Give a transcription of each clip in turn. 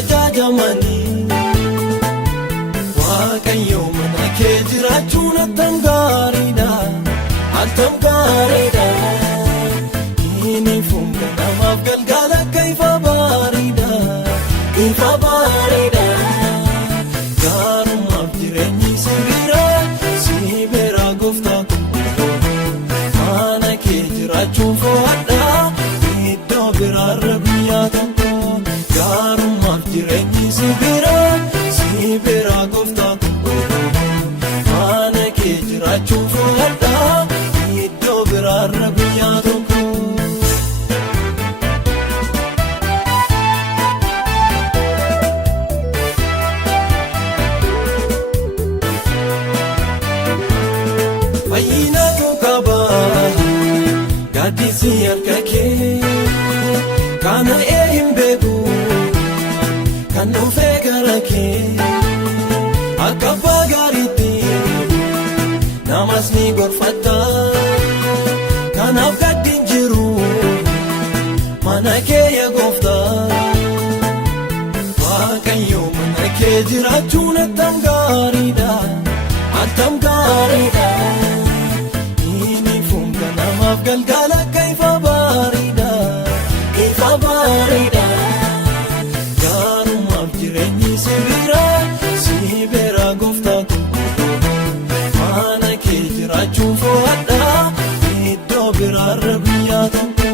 ajajamani Waaqayyo mana kee jiraachuun attam gaariidha attam gaariidha inni fuula namaaf galgala akka ifa baariidha gaarummaaf jireenyi si bira gooftaa mana kee jiraachuun fo'adha iddoo biraarra biyyaa tokko gaarummaaf jireenyi si bira gooftaa mana kee jiraachuun fo'adha iddoo biraarra biyyaa tokko. Fayyina tokkaba gaddisi harka kee kana hin beeku kan dhufee gara kee akka abbaa gaariitti namas ni gorfata kanaaf gaddiin jiru mana kee yaa gooftaa Waaqayyo mana kee jiraachuun attam gaariidha attam gaariidha. Namaaf galgala akka ifa baariidha gaarummaaf jireenyi si bira gooftaa mana kee jiraachuun fo'adha iddoo biraarra biyyaa tokko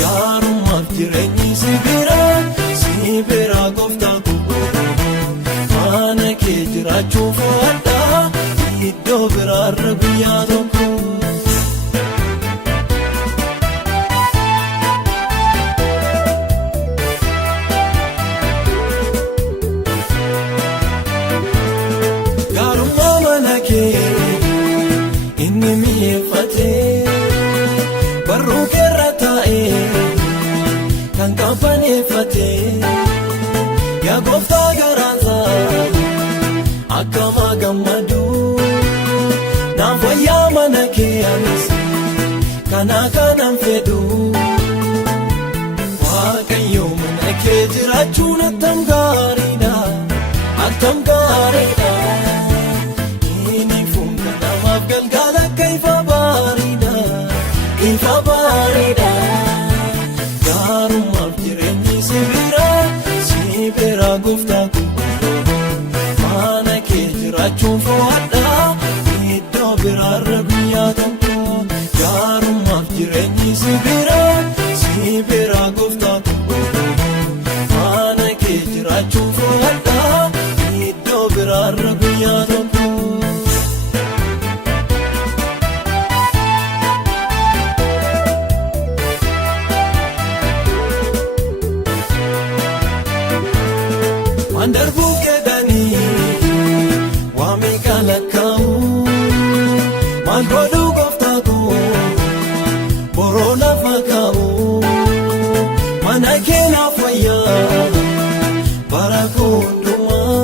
gaarummaaf jireenyi si bira gooftaa mana kee jiraachuun fo'adha iddoo biraarra biyyaa tokko. Inni mi'eeffatee barruu keerra taa'ee kan qabaneeffatee yaa gooftaa garaansaa akkama gammadu naaf wayyaa mana kee anis kanan fedhu Waaqayyo mana kee jiraachuun attam gaariidha attam gaariidha. Galgala akka ifa baariidha gaarummaaf jireenyi si bira gooftaa mana kee jiraachuun fo'adha iddoo biraarra biyyaa tokko gaarummaaf jireenyi si bira gooftaa mana kee jiraachuun fo'adha iddoo biraarra biyyaa tokko. Darbuu keedanii waamii kalaqamu maal godhuu gooftaatu boroo lafa kaa'u mana kee naaf wayyaa bara hundumaa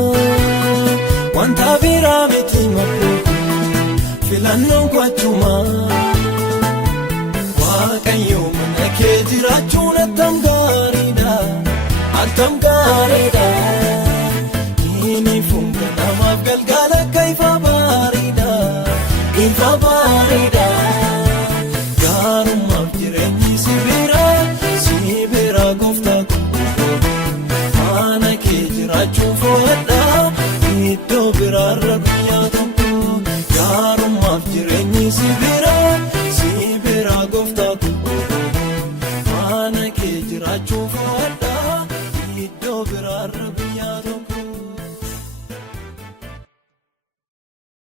wanta biraa miti makkuu filannoon kwachuma Waaqayyo mana kee jiraachuun attam gaariidha attam gaariidha. Namaaf galgala akka ifa baariidha gaarummaaf jireenyi si bira gooftaa mana kee jiraachuun fo'adha iddoo biraarra biyyaa tokko gaarummaaf jireenyi si